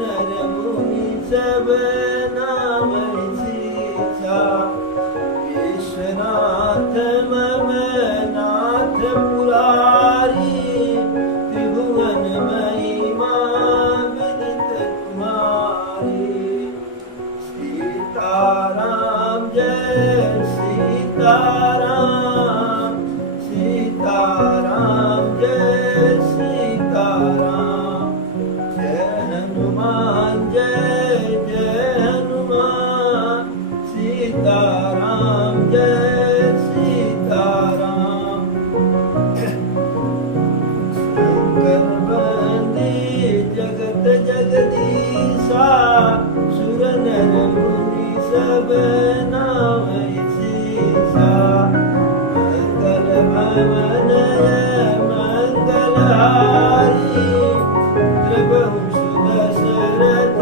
नर मुनि सब नाम शीसा। विश्वनाथ मम नाथ पुरारी, त्रिभुवन महिमा विदित तुम्हारी। सीताराम जय सीताराम, सीताराम जय सीताराम। जय हनुमान जय जय हनुमान, सीताराम जय सीताराम। शंकर बंदी जगत जगदीशा, सुर नर मुनि सब नाम शीसा। मंगल भवन मंगलहारी, प्रभु सुदशरथ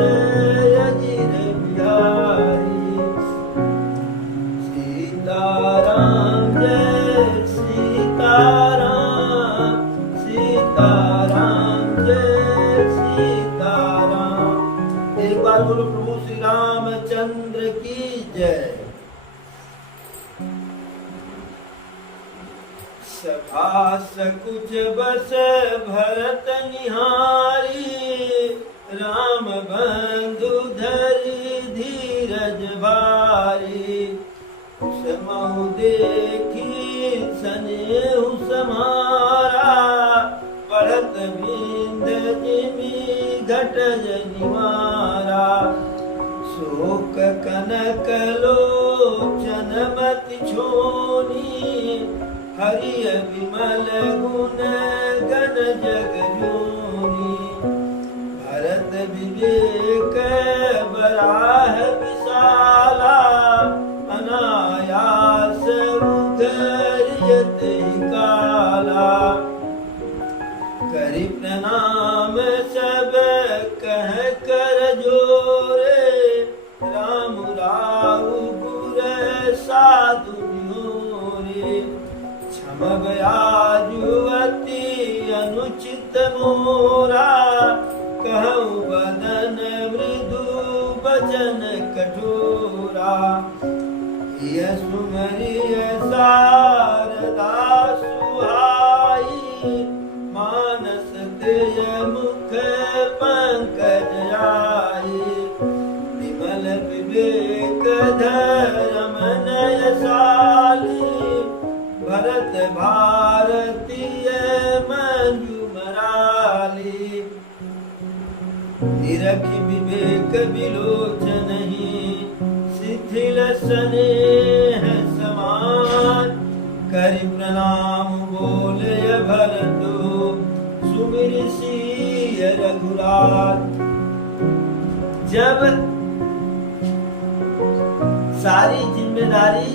अजिर बिहारी। सीताराम जय सीताराम, सीताराम जय सीताराम। एक बार बोलो प्रभु श्री रामचंद्र की जय। सभा सकुच बस भरत निहारी, राम बंधु धरि धीरज भारी। कुसुमउ देखी सनेहु समारा, बढ़त बिंद जिमि घटज निवारा। शोक कनक लोचन मति छोनी, हरि विमल गुण गण जग जोनी। भरत विवेक बराह विशाला, अनायास उगरियत काला। करि प्रणाम सब कह कर जोरे, राम राउ गुर साधु निहोरे। क्षम बयाजु अति अनुचित मोरा, कहूँ बदन मृदु बचन कठोरा। यह सुमरिय शारदा सुहाई, मानस तेज मुख पंकज आई। विमल विवेक धर्म नयशाली, भरत भारतीय मंजुमराली। निरखि विवेक विलोचनहि, शिथिल स्नेह समान। करि प्रणाम बोले भरतु, सुमिरि सिय रघुराज। जब सारी जिम्मेदारी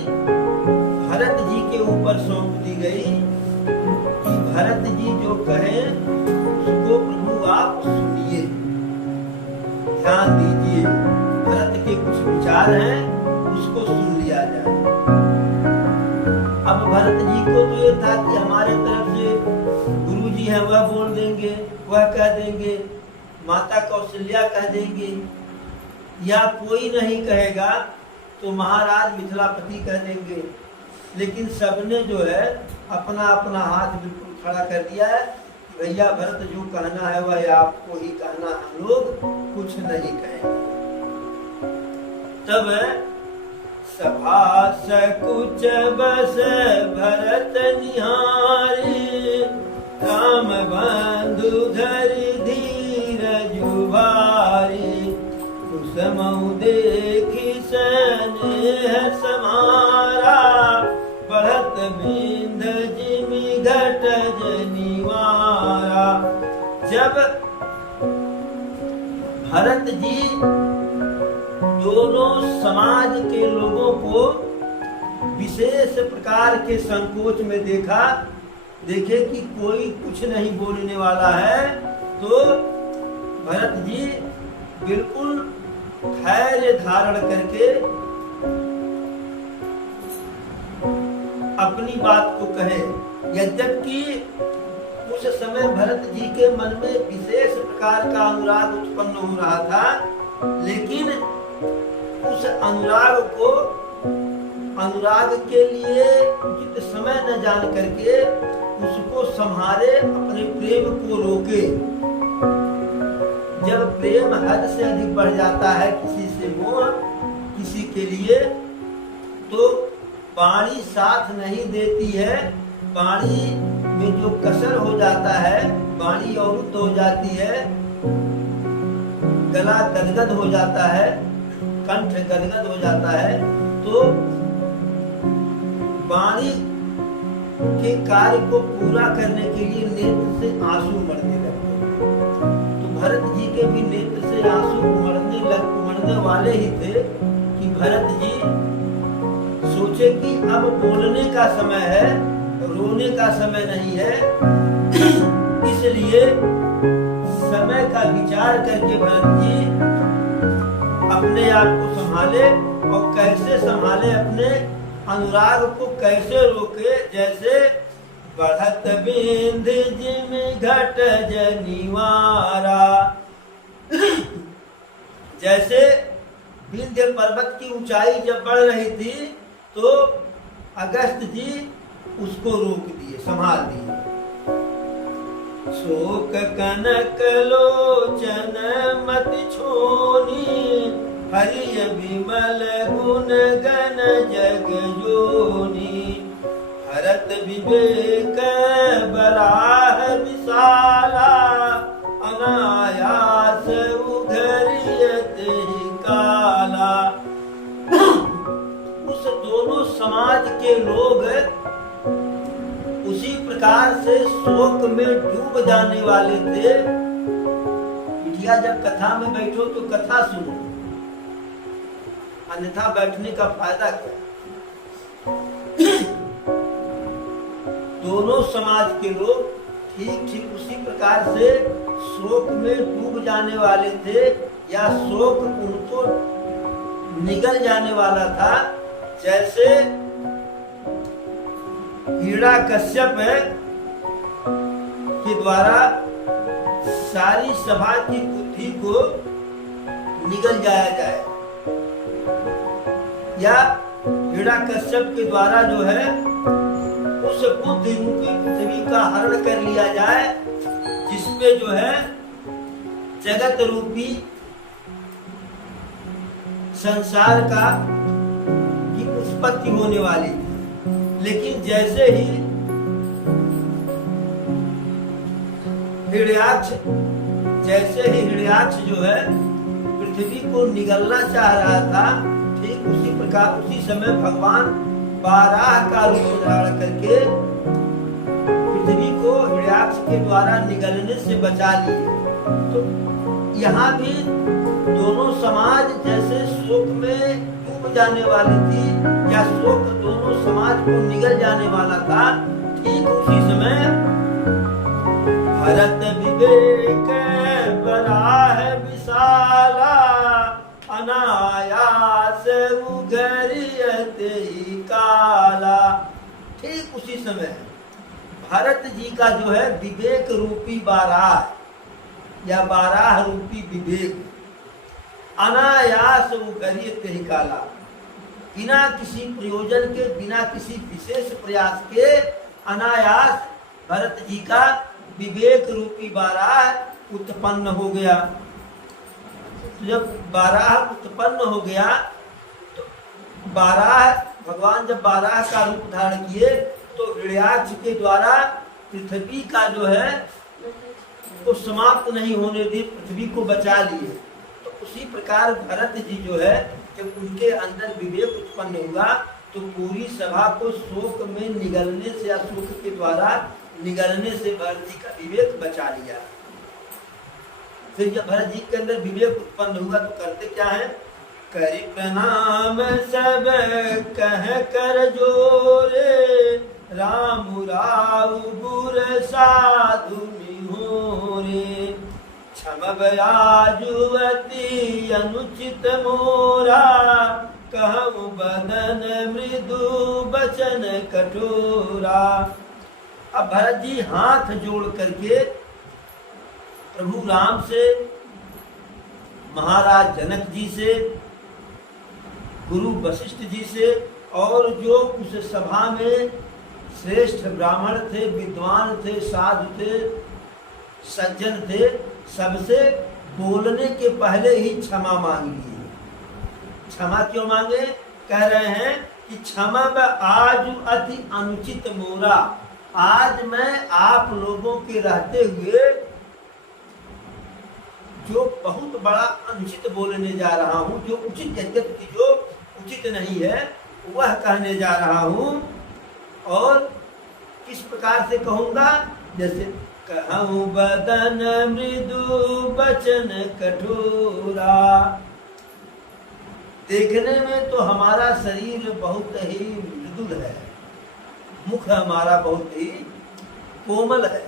भरत जी के ऊपर सौंप दी गई कि भरत जी जो कहे उसको प्रभु आप सुनिए, ध्यान दीजिए। भरत के कुछ विचार हैं उसको सुन लिया जाए। अब भरत जी को तो ये था कि हमारे तरफ से गुरु जी है वह बोल देंगे, वह कह देंगे, माता कौशल्या कह देंगे, या कोई नहीं कहेगा तो महाराज मिथिलापति कह देंगे। लेकिन सबने जो है अपना अपना हाथ बिल्कुल खड़ा कर दिया है कि भैया भरत जो कहना है वह आपको ही कहना, हम लोग कुछ नहीं कहेंगे। तब सभा सकुच बस भरत निहारी, राम बंधु धरि धीरज भारी। कुसुमउ देखि स्नेह समारा, बढ़त बिंद जिमि घटज निवारा। जब भरत जी दोनों समाज के लोगों को विशेष प्रकार के संकोच में देखे कि कोई कुछ नहीं बोलने वाला है, तो भरत जी बिल्कुल धैर्य धारण करके अपनी बात को कहे। यद्यपि उस समय भरत जी के मन में विशेष प्रकार का अनुराग उत्पन्न हो रहा था, लेकिन उस अनुराग के लिए उचित समय न जान करके उसको संहारे, अपने प्रेम को रोके। जब प्रेम हद से अधिक बढ़ जाता है किसी से, मोह किसी के लिए, तो वाणी साथ नहीं देती है। वाणी में जो कसर हो जाता है, वाणी अवरुद्ध हो जाती है, गला गदगद हो जाता है, कंठ गदगद हो जाता है, तो वाणी के कार्य को पूरा करने के लिए नेत्र से आंसू उमड़ने लगते हैं। तो भरत जी के भी नेत्र से आंसू उमड़ने वाले ही थे कि भरत जी सोचे कि अब बोलने का समय है, रोने का समय नहीं है। इसलिए समय का विचार करके भरत जी अपने आप को संभाले, और कैसे संभाले, अपने अनुराग को कैसे रोके। जैसे बढ़त बिंद जिम घट जनिवारा, जैसे विंध्य पर्वत की ऊंचाई जब बढ़ रही थी तो अगस्त जी उसको रोक दिए, संभाल दिए। शोक कनक लोचन मति छोनी, हरिय विमल गुण गण जग जोनी। भरत विवेक बराह विशाला, अनायास उघरियत ही काला। उस दोनों समाज के लोग उसी प्रकार से शोक में डूब जाने वाले थे। बिटिया, जब कथा में बैठो तो कथा सुनो, अन्यथा बैठने का फायदा क्या। दोनों समाज के लोग ठीक उसी प्रकार से शोक में डूब जाने वाले थे, या शोक उनको निगल जाने वाला था। जैसे हिरण्यकश्यप के द्वारा सारी सभा की बुद्धि को निगल जाया जाए, या हिरण्यकश्यप के द्वारा जो है उस बुद्धि रूपी पृथ्वी का हरण कर लिया जाए, जिसपे जो है जगत रूपी संसार का की उत्पत्ति होने वाली थी। लेकिन जैसे ही हिरण्याक्ष जो है पृथ्वी को निगलना चाह रहा था, ठीक उसी प्रकार उसी समय भगवान बाराह का रूप धारण करके पृथ्वी को हिरण्याक्ष के द्वारा निगलने से बचा लिए। तो यहाँ भी दोनों समाज जैसे शोक में डूब जाने वाली थी, या शोक दोनों समाज को निगल जाने वाला था, ठीक उसी समय भरत विवेक बराह विशाला, अनायास उघरियत ही काला। ठीक उसी समय भरत जी का जो है विवेक रूपी बाराह, या बाराह रूपी विवेक अनायास उघरियत ही काला, बिना किसी प्रयोजन के, बिना किसी विशेष प्रयास के अनायास भरत जी का विवेक रूपी बाराह उत्पन्न हो गया। तो जब बाराह उत्पन्न हो गया, तो बाराह भगवान जब बाराह का रूप धारण किए तो हिरण्याक्ष के द्वारा पृथ्वी का जो है वो समाप्त नहीं होने दी, पृथ्वी को बचा लिए। तो उसी प्रकार भरत जी जो है जब उनके अंदर विवेक उत्पन्न हुआ तो पूरी सभा को शोक में निगलने से या शोक के द्वारा निगलने से भरत जी का विवेक बचा लिया। फिर जब भरत जी के अंदर विवेक उत्पन्न हुआ तो करते क्या है, करि प्रणाम सब कह कर जोरे, राम राव गुर साधु निहोरे। क्षम जुवती अनुचित मोरा, कहूँ बदन मृदु बचन कठोरा। अब भरत जी हाथ जोड़ करके प्रभु राम से, महाराज जनक जी से, गुरु वशिष्ठ जी से, और जो उस सभा में श्रेष्ठ ब्राह्मण थे, विद्वान थे, साधु थे, सज्जन थे, सबसे बोलने के पहले ही क्षमा मांग लिए। क्षमा क्यों मांगे? कह रहे हैं कि क्षमा आज अति अनुचित मोरा, आज मैं आप लोगों के रहते हुए जो बहुत बड़ा अनुचित बोलने जा रहा हूँ, जो उचित यद्यपि जो उचित नहीं है वह कहने जा रहा हूँ। और किस प्रकार से कहूँगा? जैसे कहूँ बदन मृदु बचन कठोरा, देखने में तो हमारा शरीर बहुत ही मृदुल है, मुख हमारा बहुत ही कोमल है,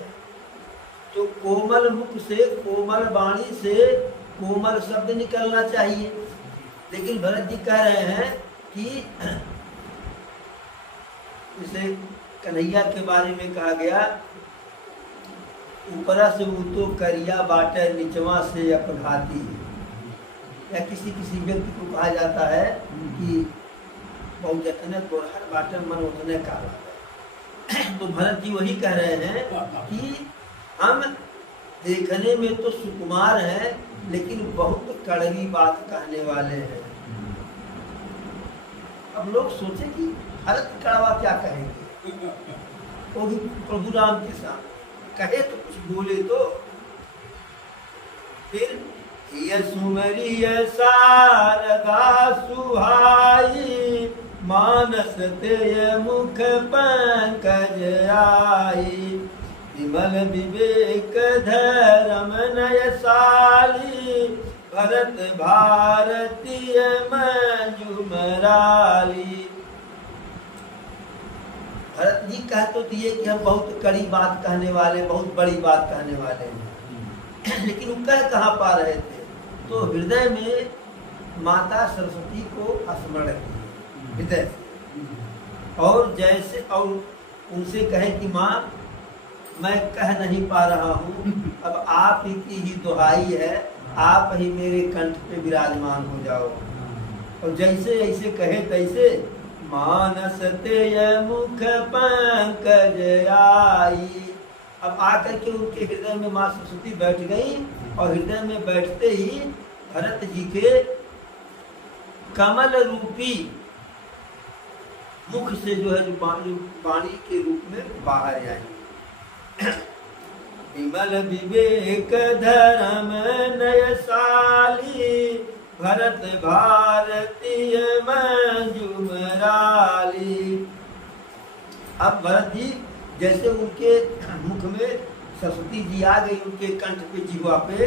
तो कोमल मुख से, कोमल वाणी से कोमल शब्द निकलना चाहिए। लेकिन भरत जी कह रहे हैं कि जैसे कन्हैया के बारे में कहा गया, ऊपरा से उतो करिया बाटे निचवा से अपघाती, या किसी किसी व्यक्ति को कहा जाता है कि बहुत जतने गोरहर बाटे मन उतने का। तो भरत जी वही कह रहे हैं कि हम देखने में तो सुकुमार हैं, लेकिन बहुत कड़वी बात कहने वाले हैं। अब लोग सोचे कि भरत कड़वा क्या कहेंगे, वो भी प्रभु राम के साथ कहे तो कुछ बोले तो। फिर ये सुमरिय शारदा सुहाई, मानस तेय मुख पंकज आई, विमल विवेक धर्म नयसाली, भरत भारतीय मंजुमराली। भरत जी कह तो दिए कि हम बहुत कड़ी बात कहने वाले, बहुत बड़ी बात कहने वाले हैं, लेकिन वो कह कहाँ पा रहे थे? तो हृदय में माता सरस्वती को स्मरण किए हृदय से, और जैसे और उनसे कहे कि माँ मैं कह नहीं पा रहा हूँ, अब आप की ही दुहाई है, आप ही मेरे कंठ पे विराजमान हो जाओ। और जैसे ऐसे कहे तैसे मानस तेय मुख पंकज आई। अब आकर के उनके हृदय में माँ सरस्वती बैठ गई, और हृदय में बैठते ही भरत जी के कमल रूपी मुख से जो है जो वाणी के रूप में बाहर आई। विमल विवेक धर्म नयसाली, भरत भारतीय मंजुमराली। अब भरत जी जैसे उनके मुख में सरस्वती जी आ गई, उनके कंठ पे जीवा पे,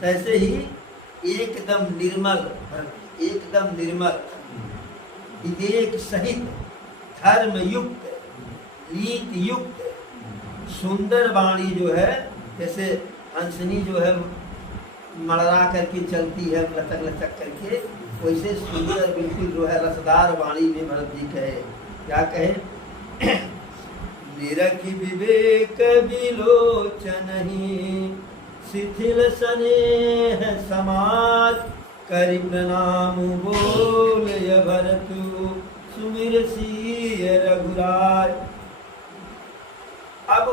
तैसे ही एकदम निर्मल, एकदम निर्मल, विवेक सहित, धर्म युक्त, नीति युक्त सुंदर वाणी जो है, जैसे हंसनी जो है मड़रा करके चलती है लचक लचक करके, वैसे सुंदर बिल्कुल जो है रसदार वाणी में भरत जी कहे। क्या कहे? निरखि विवेक विलोचनहि, शिथिल स्नेह समाज, करि प्रणाम बोल भरतु, सुमिर सिय रघुराज। अब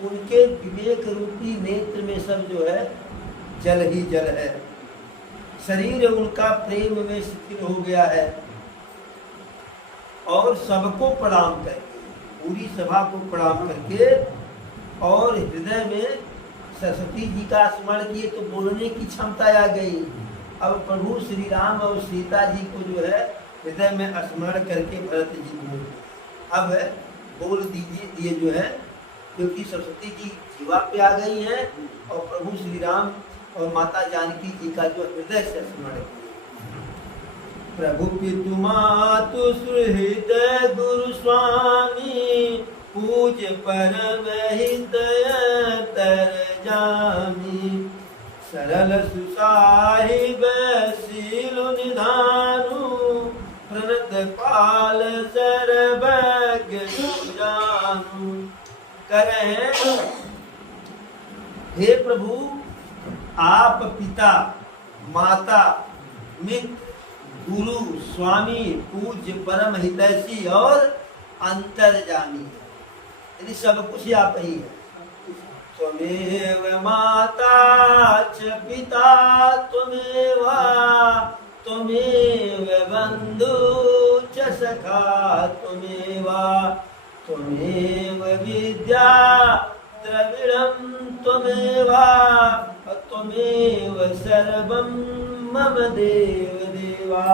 उनके विवेक रूपी नेत्र में सब जो है जल ही जल है, शरीर उनका प्रेम में शिथिल हो गया है, और सबको प्रणाम करके, पूरी सभा को प्रणाम करके, और हृदय में सरस्वती जी का स्मरण किए तो बोलने की क्षमता आ गई। अब प्रभु श्री राम और सीता जी को जो है हृदय में स्मरण करके भरत जी बोल, अब बोल दीजिए ये जो है, क्योंकि सरस्वती जी जीवा पे आ गई हैं, और प्रभु श्री राम और माता जानकी जी का जो हृदय से स्मरण किया। प्रभु पितु मातु सुहृद गुरु स्वामी, पूज परम हित तर जामी, सरल सुसाहिब शील निधानु, प्रणत पाल सर्वज्ञ जानु। कह रहे हैं, हे प्रभु आप पिता, माता, मित्र, गुरु, स्वामी, पूज्य, परम हितैषी और अंतर्यामी है, यदि सब कुछ आप ही है। त्वमेव माता च पिता त्वमेव, त्वमेव बंधु च सखा त्वमेव, त्वमेव विद्या द्रविणं त्वमेव, त्वमेव सर्वं मम देव देवा।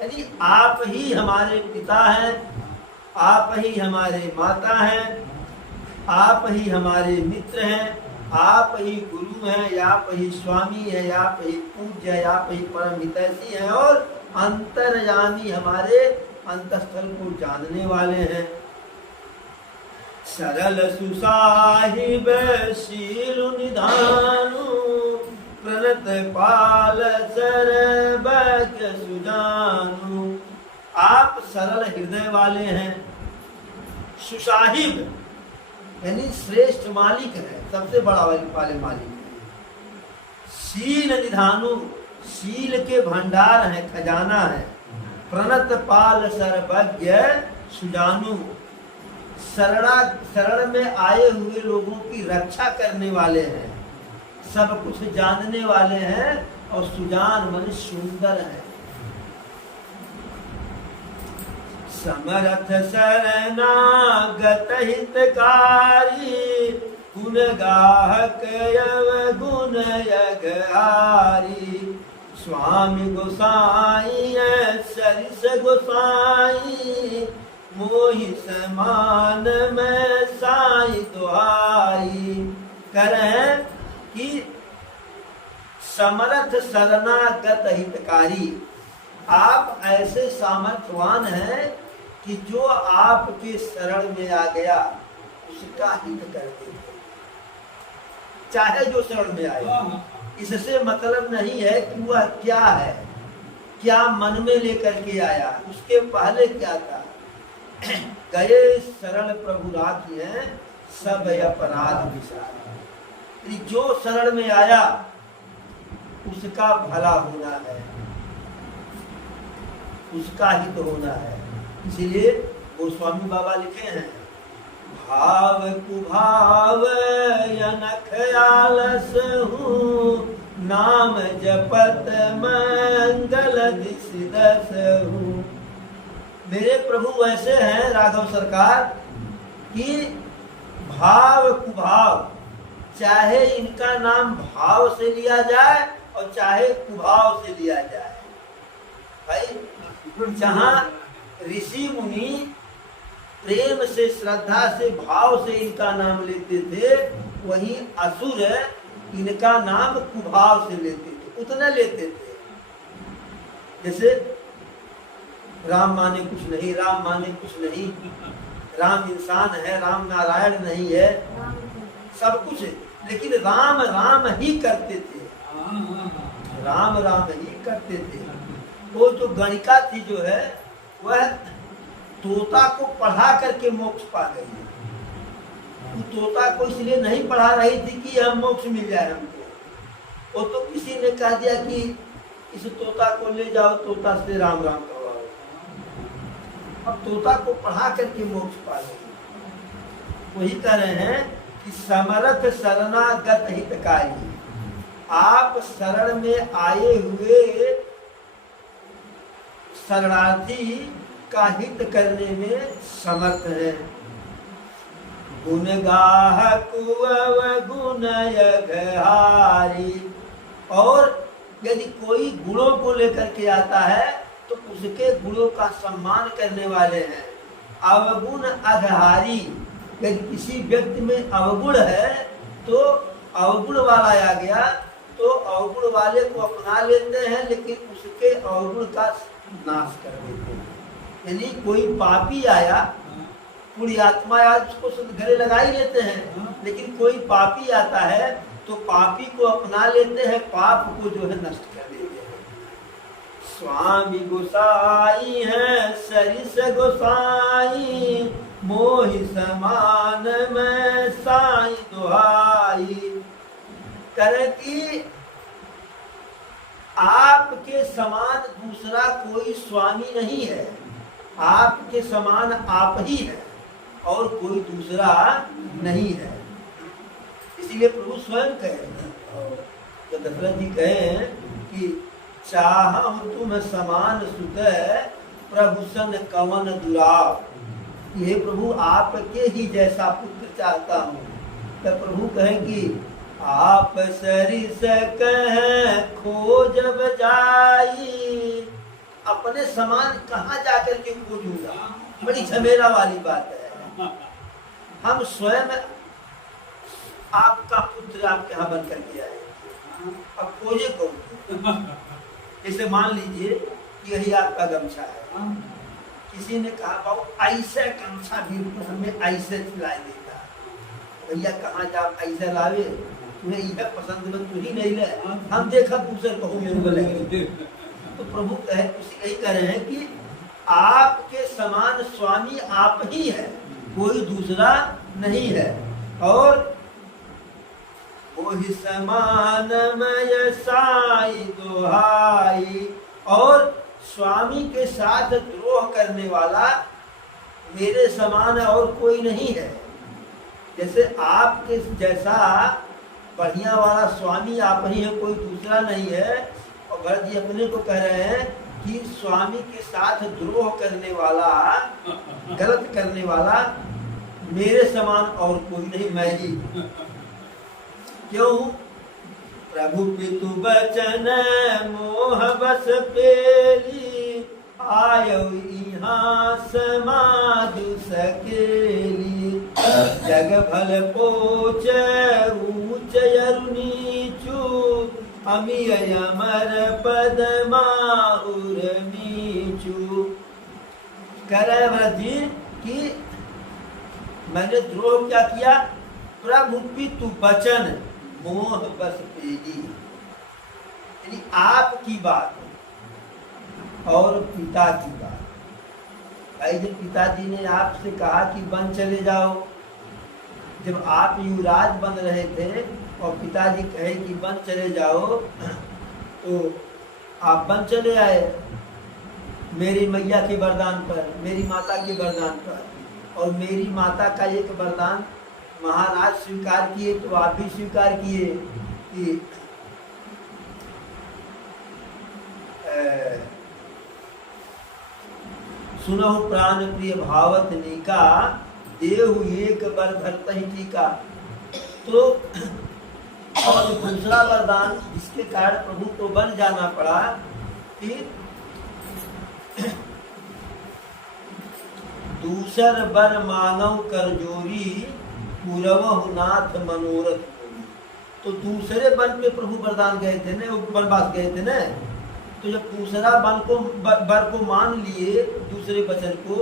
यानी आप ही हमारे पिता हैं, आप ही हमारे माता हैं, आप ही हमारे मित्र हैं, आप ही गुरु हैं, आप ही स्वामी है, आप ही पूज्य है, आप ही परम हितैषी हैं और अंतर्यामी हमारे अंतस्थल को जानने वाले हैं। सरल सुसाहिब शील निधानु, प्रणत पाल सर्वज्ञ सुजानु। आप सरल हृदय वाले हैं, सुसाहिब यानी श्रेष्ठ मालिक है, सबसे बड़ा वाले मालिक है। शील निधानु, शील के भंडार है, खजाना है। प्रणत पाल सर्वज्ञ सुजानु, शरण में आए हुए लोगों की रक्षा करने वाले हैं, सब कुछ जानने वाले हैं और सुजान मन सुंदर है। समर्थ शरणागत हितकारी, गुण गाहक गुण यज्ञहारी। स्वामी गोसाई सरिस गोसाई, मोहि समान में साई दुहाई। कह रहे हैं कि समर्थ शरणागत हितकारी, आप ऐसे सामर्थ्यवान हैं कि जो आपके शरण में आ गया उसका हित करते थे, चाहे जो शरण में आए। इससे मतलब नहीं है कि वह क्या है, क्या मन में लेकर के आया, उसके पहले क्या था। गए शरण प्रभु राखी हैं, सब अपराध विसार। जो शरण में आया उसका भला होना है, उसका हित होना है। इसलिए गोस्वामी बाबा लिखे हैं, भाव कुभाव यनख आलस हूँ, नाम जपत मंगल दिसदस हूँ। मेरे प्रभु ऐसे हैं राघव सरकार कि भाव कुभाव, चाहे इनका नाम भाव से लिया जाए और चाहे कुभाव से लिया जाए। भाई जहाँ ऋषि मुनि प्रेम से, श्रद्धा से, भाव से इनका नाम लेते थे, वहीं असुर इनका नाम कुभाव से लेते थे, उतना लेते थे। जैसे राम माने कुछ नहीं, राम माने कुछ नहीं, राम इंसान है, राम नारायण नहीं है, सब कुछ है, लेकिन राम राम ही करते थे, राम राम ही करते थे। वो जो गणिका थी जो है, वह तोता को पढ़ा करके मोक्ष पा गई है। वो तोता को इसलिए नहीं पढ़ा रही थी कि हम मोक्ष मिल जाए हमको, वो तो किसी ने कह दिया कि इस तोता को ले जाओ, तोता से राम राम करवाओ। अब तोता को पढ़ा करके मोक्ष पा गई। वही कह रहे हैं कि समर्थ शरणागत हितकारी, आप शरण में आए हुए शरणार्थी का हित करने में समर्थ है। गुण गाहक गुण यज्ञहारी, और यदि कोई गुणों को लेकर के आता है तो उसके गुणों का सम्मान करने वाले हैं। अवगुण अघहारी, यदि किसी व्यक्ति में अवगुण है तो अवगुण वाला आ गया तो अवगुण वाले को अपना लेते हैं, लेकिन उसके अवगुण का नाश कर देते हैं। यानी कोई पापी आया, पूरी आत्मा आया, उसको गले लगा ही लेते हैं, लेकिन कोई पापी आता है तो पापी को अपना लेते हैं, पाप को जो है नष्ट कर देते हैं। स्वामी गोसाई है सरिस गोसाई, मोहि समान मैं साईं दुहाई। करे कि आपके समान दूसरा कोई स्वामी नहीं है, आपके समान आप ही है और कोई दूसरा नहीं है। इसीलिए प्रभु स्वयं कहे, तो दशरथ जी कहे कि चाहं तुम समान सुत प्रभु सन कवन दुराव। ये प्रभु आपके ही जैसा पुत्र चाहता हूँ। तो प्रभु कहे कि आप सरिस कह खोजब जाई। अपने समान कहाँ जाकर के खोजूंगा, बड़ी झमेला वाली बात है। हम स्वयं आपका पुत्र आपके यहाँ बन करके आए, अब खोजे कौन? जैसे मान लीजिए कि यही आपका गमछा है, किसी ने कहा बाबू ऐसे गमछा बिल्कुल हमें ऐसे सिलाई देता, भैया कहाँ जा ऐसे लावे, तुम्हें यह पसंद में तू ही नहीं ले, हम देखा दूसरे कहूँ मेरे को लगे। तो प्रभु कहे यही कह रहे हैं कि आपके समान स्वामी आप ही है, कोई दूसरा नहीं है। और वही समान मैं साईं दुहाई। और स्वामी के साथ द्रोह करने वाला मेरे समान और कोई नहीं है। जैसे आपके जैसा बढ़िया वाला स्वामी आप ही है, कोई दूसरा नहीं है। और भरत जी अपने को कह रहे हैं कि स्वामी के साथ द्रोह करने वाला, गलत करने वाला मेरे समान और कोई नहीं, मैं ही। क्यों? प्रभु पितु बचन मोह बस पेली, आयो यहाँ समाधि सकेली। जग भल पोच ऊंच अरु नीचू, अमी अमर पद माहुर नीचू। कह रहे भरत जी कि मैंने द्रोह क्या किया? प्रभु पितु बचन मोह बस पेली, यानी आपकी बात और पिता की बात। भाई जब पिताजी ने आपसे कहा कि वन चले जाओ, जब आप युवराज बन रहे थे और पिताजी कहे कि वन चले जाओ, तो आप वन चले आए मेरी मैया के वरदान पर, मेरी माता के वरदान पर। और मेरी माता का एक वरदान महाराज स्वीकार किए तो आप भी स्वीकार किए कि सुनहु प्राण प्रिय भावत निका, देहु एक बर धरत ही टीका। तो और दूसरा वरदान जिसके कारण प्रभु को बन जाना पड़ा कि दूसर बर मानव कर जोरी, पूरवहु नाथ मनोरथ पूरी। तो दूसरे वन पे प्रभु वरदान गए थे ना, वनवास गए थे ना। तो जब दूसरा वर को मान लिए, दूसरे वचन को,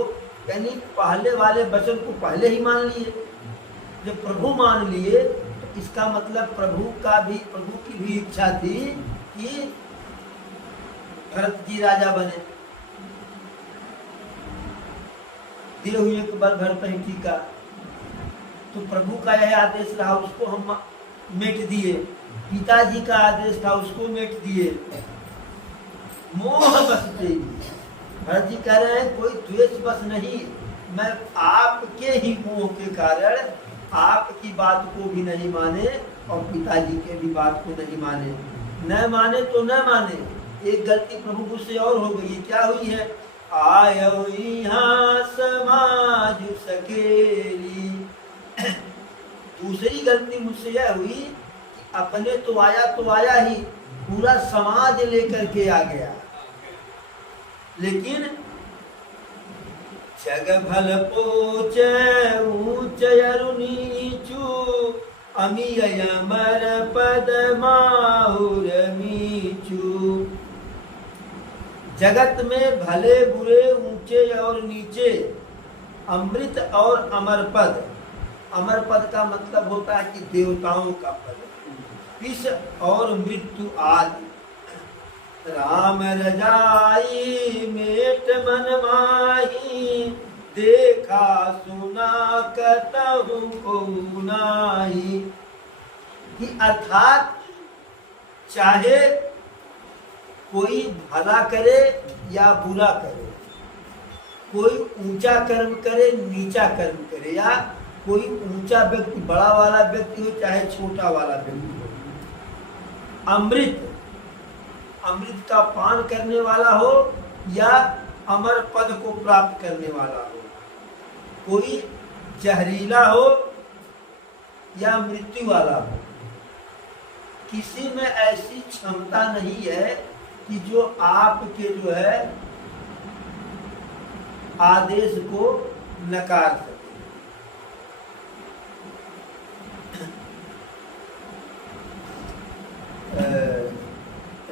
यानी पहले वाले वचन को पहले ही मान लिए। जब प्रभु मान लिए तो इसका मतलब प्रभु की भी इच्छा थी कि भरत जी राजा बने। देहु एक बार भरत ही टीका, तो प्रभु का यह आदेश रहा, उसको हम मेट दिए। पिताजी का आदेश था, उसको मेट दिए। मोह बस पेली, भरत जी कह रहे हैं कोई द्वेष बस नहीं, मैं आपके ही मोह के कारण आपकी बात को भी नहीं माने और पिताजी के भी बात को नहीं माने। न माने तो न माने। एक गलती प्रभु मुझसे और हो गई। क्या हुई है? आयो यहाँ समाज सकेली। दूसरी गलती मुझसे यह हुई कि अपने तो आया ही, पूरा समाज लेकर के आ गया। लेकिन जग भल पोच ऊंच अरु नीचू, अमी अमर पद माहुर नीचू। जगत में भले बुरे ऊंचे और नीचे, अमृत और अमर पद। अमर पद का मतलब होता है कि देवताओं का पद, विष और मृत्यु आदि। राम रजाई मेट मन माही, देखा सुना कतहु को नाही। कि अर्थात चाहे कोई भला करे या बुरा करे, कोई ऊंचा कर्म करे नीचा कर्म करे, या कोई ऊंचा व्यक्ति बड़ा वाला व्यक्ति हो चाहे छोटा वाला व्यक्ति हो, अमृत का पान करने वाला हो या अमर पद को प्राप्त करने वाला हो, कोई जहरीला हो या मृत्यु वाला हो, किसी में ऐसी क्षमता नहीं है कि जो आपके जो है आदेश को नकार सके।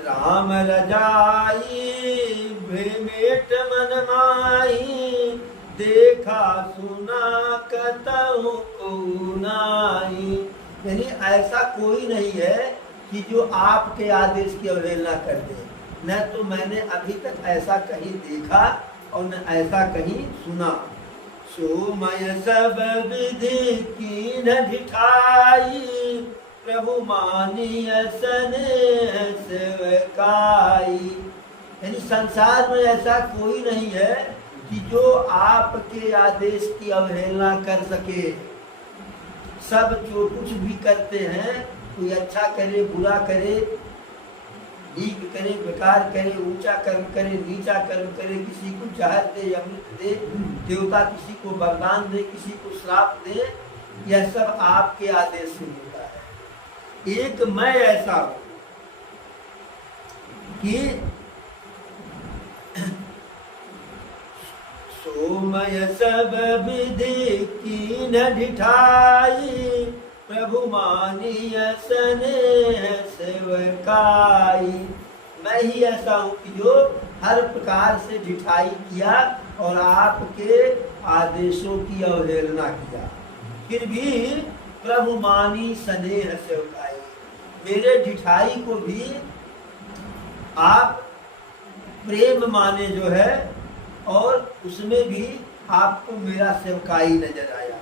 राम रजाई भेमेट मन माही, देखा सुना कतहु को नाही। यानी ऐसा कोई नहीं है कि जो आपके आदेश की अवहेलना कर दे। न तो मैंने अभी तक ऐसा कहीं देखा और न ऐसा कहीं सुना। सोमय सब विधि की न ढिठाई, प्रभु मानिय स्नेह सेवकाई। यानी संसार में ऐसा कोई नहीं है कि जो आपके आदेश की अवहेलना कर सके। सब जो कुछ भी करते हैं, कोई अच्छा करे बुरा करे, ठीक करे बेकार करे, ऊंचा कर्म करे नीचा कर्म करे, किसी को जहर दे अमृत दे, देवता किसी को वरदान दे किसी को श्राप दे, यह सब आपके आदेश से होता है। एक मैं ऐसा हूं कि सोमय सब विधि की न ढिठाई, प्रभु मानिय स्नेह सेवकाई। मैं ही ऐसा हूँ कि जो हर प्रकार से ढिठाई किया और आपके आदेशों की अवहेलना किया, फिर भी प्रभु मानी स्नेह सेवकाई। मेरे ढिठाई को भी आप प्रेम माने जो है, और उसमें भी आपको मेरा सेवकाई नजर आया।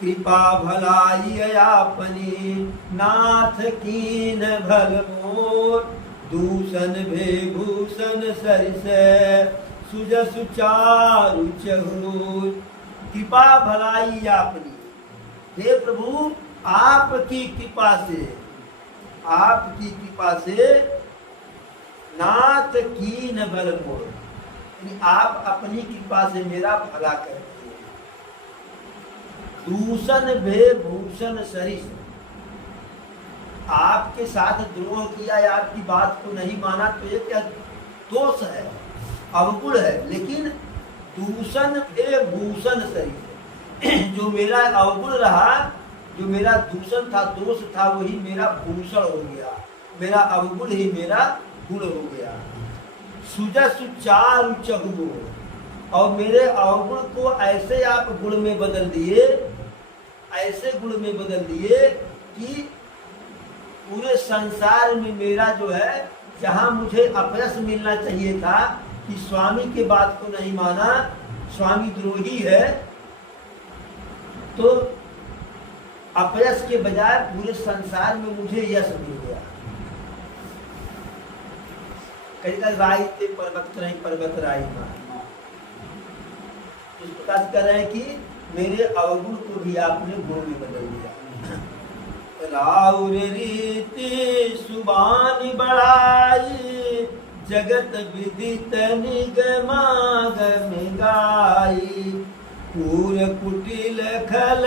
कृपा भलाई आपनी नाथ कीन भल मोर, दूषण भेभूषण सरिस सुजसु चारु चहुर। कृपा भलाई आपनी, हे प्रभु आपकी कृपा से नाथ कीन भल मोर, आप अपनी कृपा से मेरा भला करते हैं। दूषण भे भूषण सरिस, आपके साथ द्रोह किया या आपकी बात को नहीं माना तो ये क्या दोष है, अवगुण है। लेकिन दूषण भे भूषण सरिस, जो मेरा अवगुण रहा, जो मेरा दूषण था दोष था, वही मेरा भूषण हो गया, मेरा अवगुण ही मेरा गुण हो गया। सुजसु चारु चहुर, और मेरे अवगुण को ऐसे आप गुण में बदल दिए, ऐसे गुण में बदल दिए कि पूरे संसार में मेरा जो है, जहां मुझे अपयश मिलना चाहिए था कि स्वामी के बात को नहीं माना, स्वामी द्रोही है, तो अपयश के बजाय पूरे संसार में मुझे यश मिल गया। कई तक राई ते पर्वत नहीं पर्वत राई मार, इस प्रकार से कह रहे हैं कि मेरे अवगुण को भी आपने गुण में बदल दिया। राउर रीति सुबानी बढ़ाई, जगत विदित निगमागम गाई। पूर कुटिल खल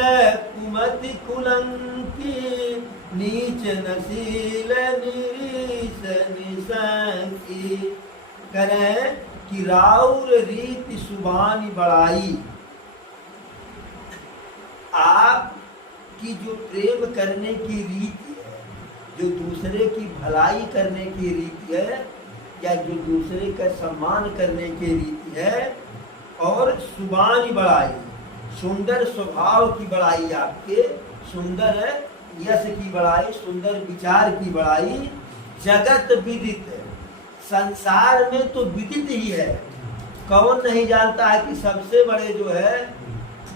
कुमति कुलंकी, नीच नसील निरीस निसंकी। करें कि राउर रीति सुबानी बढ़ाई, आपकी जो प्रेम करने की रीति है, जो दूसरे की भलाई करने की रीति है, या जो दूसरे का सम्मान करने की रीति है, और सुबानी बढ़ाई, सुंदर स्वभाव की बढ़ाई, आपके सुंदर यश की बढ़ाई, सुंदर विचार की बढ़ाई। जगत विदित, संसार में तो विदित ही है, कौन नहीं जानता है कि सबसे बड़े जो है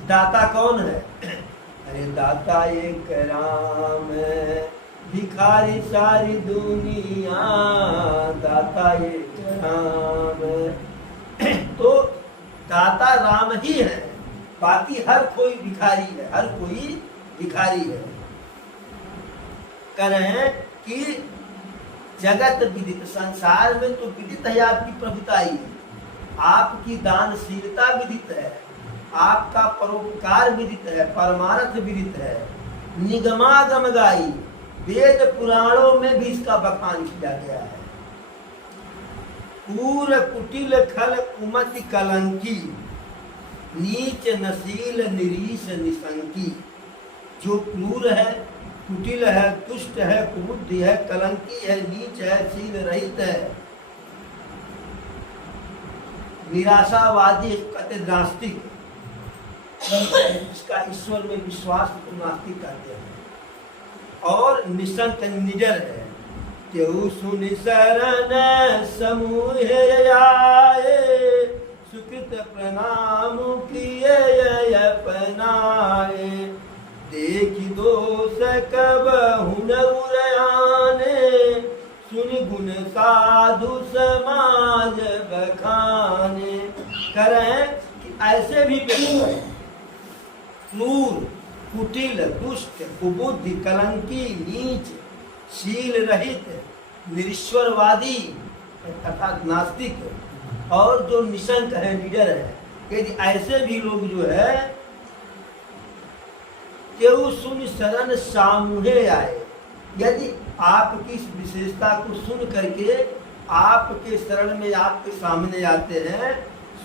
दाता कौन है? अरे दाता एक राम है, भिखारी सारी दुनिया, दाता एक राम है। तो दाता राम ही है, बाकी हर कोई भिखारी है, हर कोई भिखारी है। कह रहे हैं कि जगत विदित, संसार में तो विदित है आपकी प्रभुता ही, आपकी दानशीलता विदित है, आपका परोपकार विदित है, परमार्थ विदित है, निगमागम गाई, वेद पुराणों में भी इसका बखान किया गया है। पूर कुटिल खल कुमति कलंकी, नीच नसील निरीश निसंकी। जो क्रूर है, कुटिल है, दुष्ट है, कुबुद्धि है, कलंकी है, नीच है, शील रहित है, निराशावादी, कहते नास्तिक, इसका ईश्वर में विश्वास को नास्तिक कहते हैं, और निसंक निडर है। केहू सुनि शरण समूह आए, सुकृत प्रणाम किए अपनाए, देखी दोष कबहु न उरयाने, सुन गुण साधु समाज बखाने। करें कि ऐसे भी क्रूर, कुटिल, दुष्ट, कुबुद्धि, कलंकी, नीच, शील रहित, निरीश्वरवादी अर्थात नास्तिक, और जो निशंक है, निडर है, यदि ऐसे भी लोग जो है केहू सुन शरण सामूहे आए, यदि आपकी इस विशेषता को सुन करके आपके शरण में, आपके सामने आते हैं,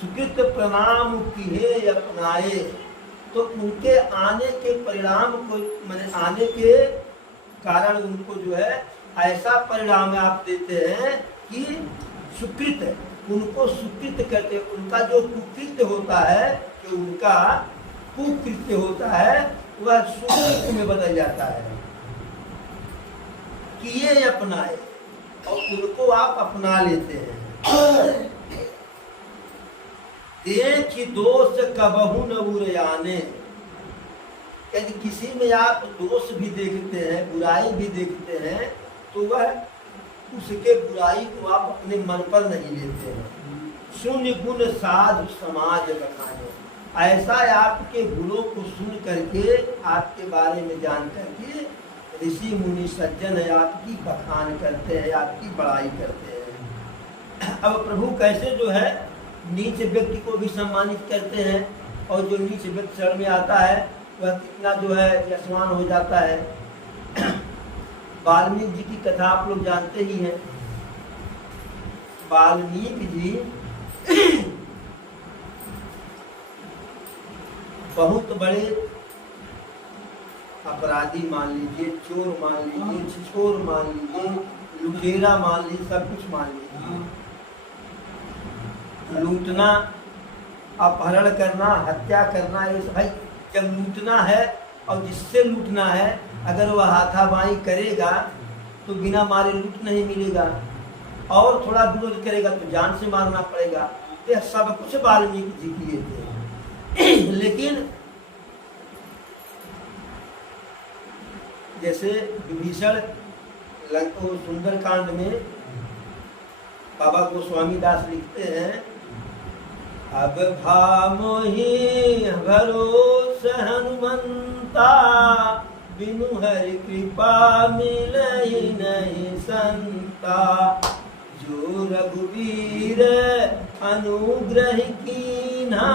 सुकृत प्रणाम किए अपनाए, तो उनके आने के परिणाम को, मैंने आने के कारण उनको जो है ऐसा परिणाम आप देते हैं कि सुकृत, उनको सुकृत कहते, उनका जो कुकृत्य होता है, जो उनका कुकृत्य होता है, वह सुकृत्य में बदल जाता है। किए अपनाए, और उनको आप अपना लेते हैं। देखि दोष कबहु न उरयाने, यदि किसी में आप दोष भी देखते हैं, बुराई भी देखते हैं, तो वह उसके बुराई को आप अपने मन पर नहीं लेते हैं। शून्य गुण साधु समाज बखाने, ऐसा आपके गुणों को सुन करके, आपके बारे में जान करके ऋषि मुनि सज्जन है आपकी बखान करते हैं, आपकी बड़ाई करते हैं। अब प्रभु कैसे जो है नीच व्यक्ति को भी सम्मानित करते हैं, और जो नीच व्यक्ति शरण में आता है वह कितना जो है यशवान हो जाता है। वाल्मीकि जी की कथा आप लोग जानते ही हैं। वाल्मीकि जी बहुत बड़े अपराधी मान लीजिए, चोर मान लीजिए, छिछोर मान लीजिए, लुटेरा मान लीजिए, सब कुछ मान लीजिए। लूटना, अपहरण करना, हत्या करना, ये भाई जब लूटना है और जिससे लूटना है, अगर वह हाथापाई करेगा तो बिना मारे लूट नहीं मिलेगा, और थोड़ा विरोध करेगा तो जान से मारना पड़ेगा। यह सब कुछ वाल्मीकि जी किए थे। लेकिन जैसे विभीषण सुंदरकांड में बाबा गोस्वामी दास लिखते हैं, अब भामोहि भरोस हनुमंता, बिनु हरि कृपा मिलहि नहीं संता, जो रघुवीर अनुग्रह कीन्हा,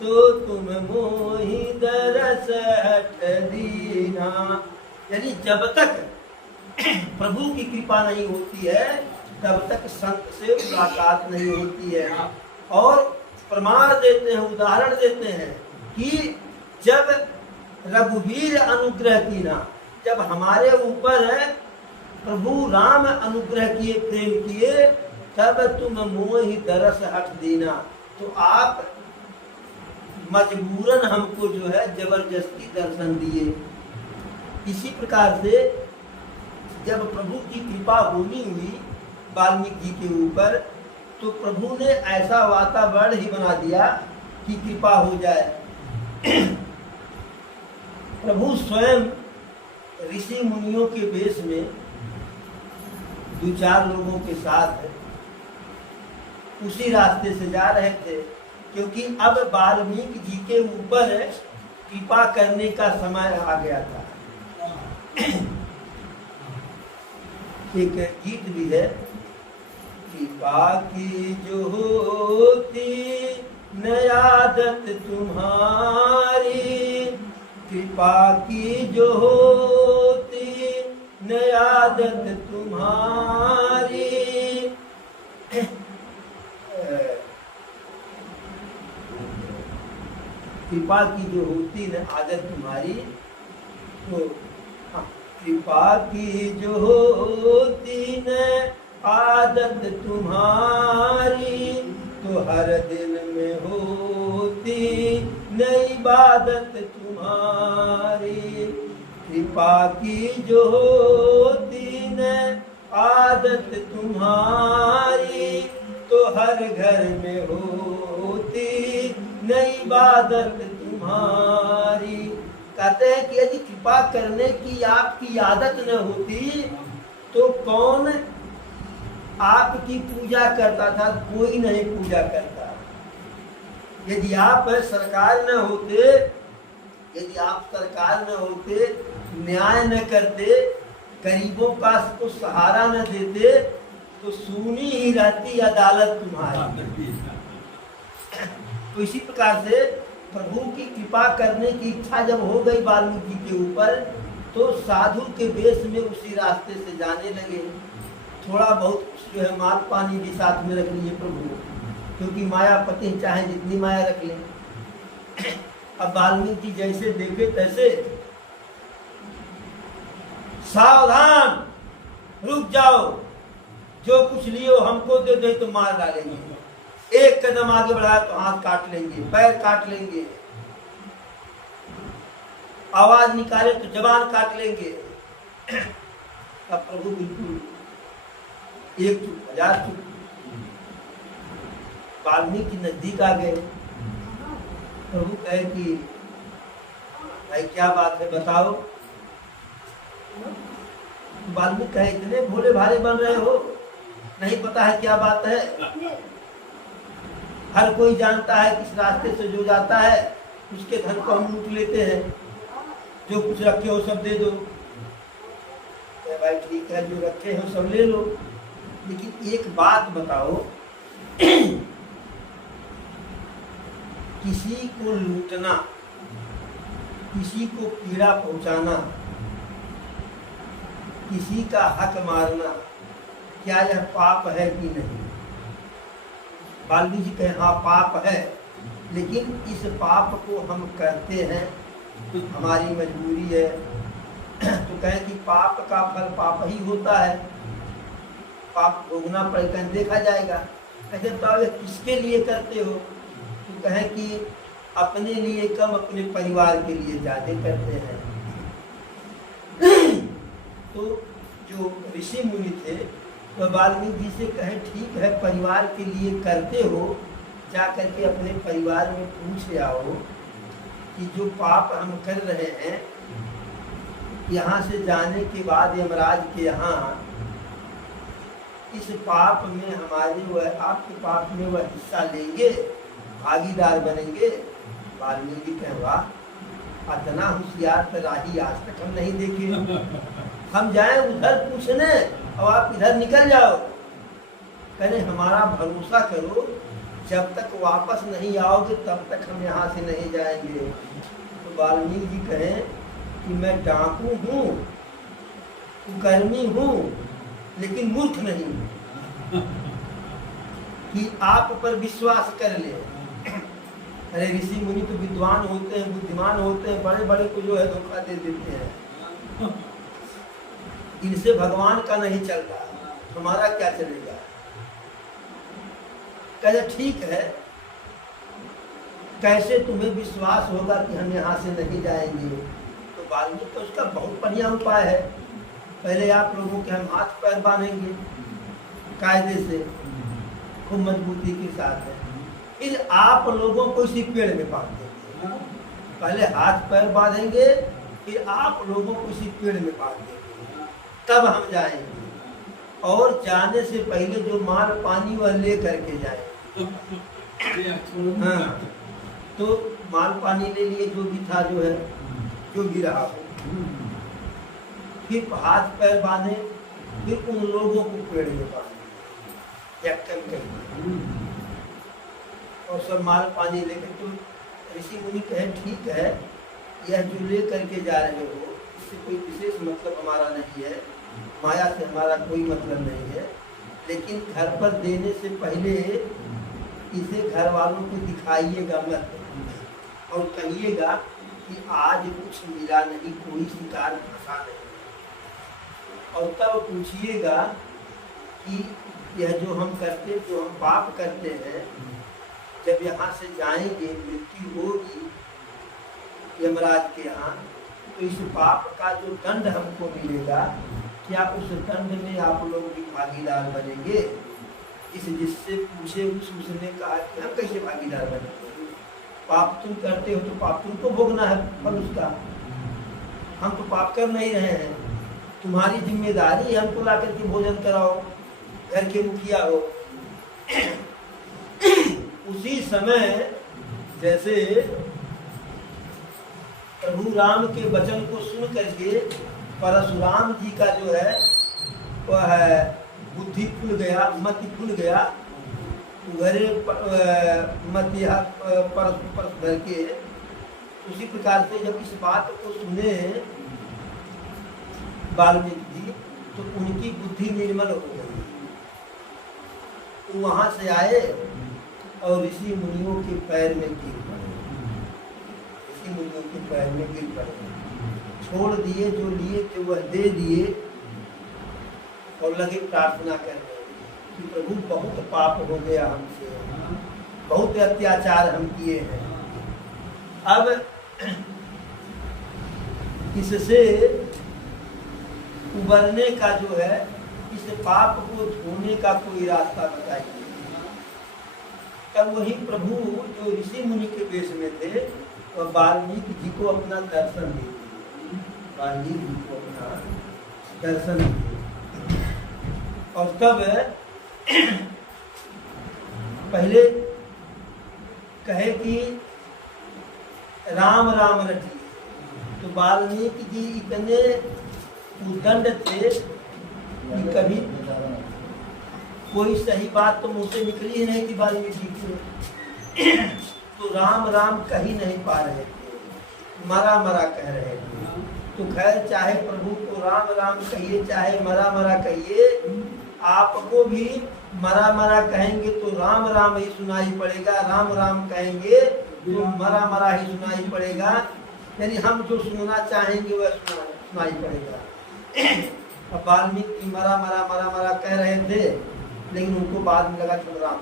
तो तुम मोहि दरस हठ दीन्हा। यानी जब तक प्रभु की कृपा नहीं होती है, तब तक संत से मुलाकात नहीं होती है। और प्रमाण देते हैं, उदाहरण देते हैं कि जब रघुवीर अनुग्रह कीन्हा, जब हमारे ऊपर है प्रभु राम अनुग्रह किए, प्रेम किए, तब तुम मोहि दरस हठ दीना, तो आप मजबूरन हमको जो है जबरदस्ती दर्शन दिए। इसी प्रकार से जब प्रभु की कृपा होनी हुई वाल्मीकि जी के ऊपर, तो प्रभु ने ऐसा वातावरण ही बना दिया कि कृपा हो जाए। प्रभु स्वयं ऋषि मुनियों के वेश में 2-4 लोगों के साथ उसी रास्ते से जा रहे थे, क्योंकि अब वाल्मीकि जी के ऊपर कृपा करने का समय आ गया था। एक गीत भी है, कृपा की जो होती न आदत तुम्हारी, कृपा की जो होती न आदत तुम्हारी, कृपा की जो होती न आदत तुम्हारी, तो कृपा की जो होती न आदत तुम्हारी, तो हर दिन में होती न इबादत तुम्हारी, कृपा की जो होती न आदत तुम्हारी, तो हर घर में होती न इबादत तुम्हारी। कहते हैं कि यदि कृपा करने की आपकी आदत न होती तो कौन आपकी पूजा करता था? कोई नहीं पूजा करता। यदि आप सरकार न होते, यदि आप सरकार न होते, न्याय न करते, गरीबों का को सहारा न देते, तो सुनी ही रहती अदालत तुम्हारी। तो इसी प्रकार से प्रभु की कृपा करने की इच्छा जब हो गई वाल्मीकि के ऊपर, तो साधु के वेश में उसी रास्ते से जाने लगे। थोड़ा बहुत जो है माल पानी भी साथ में रख लिए प्रभु, क्योंकि मायापति चाहे जितनी माया रख लें। अब वाल्मीकि जैसे देखे तैसे, सावधान, रुक जाओ, जो कुछ लियो हमको दे दो तो मार डालेंगे। एक कदम आगे बढ़ाया तो हाथ काट लेंगे, पैर काट लेंगे, आवाज निकाले तो जबान काट लेंगे। अब प्रभु बिल्कुल एक चुप, 1000 चुप। वाल्मीकि नजदीक आ गए। प्रभु कहे कि भाई क्या बात है, बताओ। वाल्मीकि कहे इतने भोले भाले बन रहे हो, नहीं पता है क्या बात है? हर कोई जानता है किस रास्ते से जो जाता है उसके धन को हम लूट लेते हैं, जो कुछ रखे हो सब दे दो। भाई ठीक है, जो रखे हो सब ले लो, लेकिन एक बात बताओ, किसी को लूटना, किसी को पीड़ा पहुंचाना, किसी का हक मारना, क्या यह पाप है कि नहीं? वाल्मीकि जी कहे हाँ पाप है, लेकिन इस पाप को हम करते हैं तो हमारी मजबूरी है। तो कहें कि पाप का फल पाप ही होता है, पाप भोगना पड़ेगा, देखा जाएगा। कहते तो किसके लिए करते हो? तो कहें कि अपने लिए कम, अपने परिवार के लिए ज्यादा करते हैं। तो जो ऋषि मुनि थे तो वाल्मीकि जी से कहे ठीक है, परिवार के लिए करते हो, जा करके अपने परिवार में पूछ आओ कि जो पाप हम कर रहे हैं, यहाँ से जाने के बाद यमराज के यहाँ इस पाप में हमारे वह, आपके पाप में वह हिस्सा लेंगे, भागीदार बनेंगे। वाल्मीकि कहे वाह, इतना होशियार तो राही आज तक हम नहीं देखे। हम जाएं उधर पूछने और आप इधर निकल जाओ। कहे हमारा भरोसा करो, जब तक वापस नहीं आओगे तब तक हम यहाँ से नहीं जाएंगे। तो वाल्मीकि जी कहें कि मैं डाकू हूँ, कर्मी हूँ, लेकिन मूर्ख नहीं हूँ कि आप पर विश्वास कर ले। अरे ऋषि मुनि तो विद्वान होते हैं, बुद्धिमान होते हैं, बड़े बड़े को जो है धोखा दे देते हैं। इनसे भगवान का नहीं चलता, हमारा क्या चलेगा? कहते ठीक है, कैसे तुम्हें विश्वास होगा कि हम यहाँ से नहीं जाएंगे? तो वाल्मीकि तो उसका बहुत बढ़िया उपाय है। पहले आप लोगों के हम हाथ पैर बांधेंगे कायदे से, खूब मजबूती के साथ है। फिर आप लोगों को इसी पेड़ में बांध देंगे। पहले हाथ पैर बांधेंगे, फिर आप लोगों को इसी पेड़ में बांध देंगे, तब हम जाएंगे। और जाने से पहले जो माल पानी वह ले करके जाएंगे। हाँ, तो माल पानी ले लिए, जो भी था, जो है, जो भी रहा हो। फिर हाथ पैर बांधे, फिर उन लोगों को पेड़ में बांधे या कम कहीं, और सब माल पानी लेकर। तो ऋषि मुनि कहे ठीक है, यह जो ले करके जा रहे हो इससे कोई विशेष मतलब हमारा नहीं है, माया से हमारा कोई मतलब नहीं है, लेकिन घर पर देने से पहले इसे घर वालों को दिखाइएगा मत, और कहिएगा कि आज कुछ मिला नहीं, कोई शिकार फंसा नहीं। और तब पूछिएगा कि यह जो हम करते, जो हम पाप करते हैं, जब यहाँ से जाएंगे, मृत्यु होगी यमराज के यहाँ, तो इस पाप का जो दंड हमको मिलेगा, क्या उस दंड में आप लोग भी भागीदार बनेंगे? इस जिससे पूछे उसने कहा कि हम कैसे भागीदार बनेंगे? पाप तुम करते हो तो पाप तुमको भोगना है फल उसका, हम तो पाप कर नहीं रहे हैं। तुम्हारी जिम्मेदारी है हमको ला करके भोजन कराओ, घर के मुखिया हो। उसी समय जैसे प्रभु राम के वचन को सुन करके परशुराम जी का जो है वह बुद्धि खुल गया, मति खुल गया, उधरे मति पर भर के। उसी प्रकार से जब इस बात को सुने वाल्मीकि जी, तो उनकी बुद्धि निर्मल हो गई। तो वहां से आए और ऋषि मुनियों के पैर में गिर पड़े, ऋषि मुनियों के पैर में गिर पड़े, छोड़ दिए जो लिए थे वह दे दिए, और लगे प्रार्थना करने कि प्रभु बहुत पाप हो गया हमसे, बहुत अत्याचार हम किए हैं, अब इससे उबरने का जो है, इस पाप को धोने का कोई रास्ता बताइए। तब वही प्रभु जो ऋषि मुनि के वेश में थे, वह वाल्मीकि जी को अपना दर्शन दिए, वाल्मीकि जी को अपना दर्शन दिए। और तब पहले कहे कि राम राम रटिए, तो वाल्मीकि जी इतने उद्दंड थे कि कभी कोई सही बात तो मुंह से निकली ही नहीं थी वाल्मीकि जी की। तो राम राम कह ही नहीं पा रहे थे, मरा मरा कह रहे थे। तो खैर, चाहे प्रभु को राम राम कहिए, चाहे मरा मरा कहिए, आपको भी मरा मरा कहेंगे तो राम राम ही सुनाई पड़ेगा, राम राम कहेंगे तो मरा मरा ही सुनाई पड़ेगा। यानी हम जो सुनना चाहेंगे वह सुनाई पड़ेगा। अब वाल्मीकि मरा मरा मरा मरा कह रहे थे, लेकिन उनको बाद में लगा कि राम राम,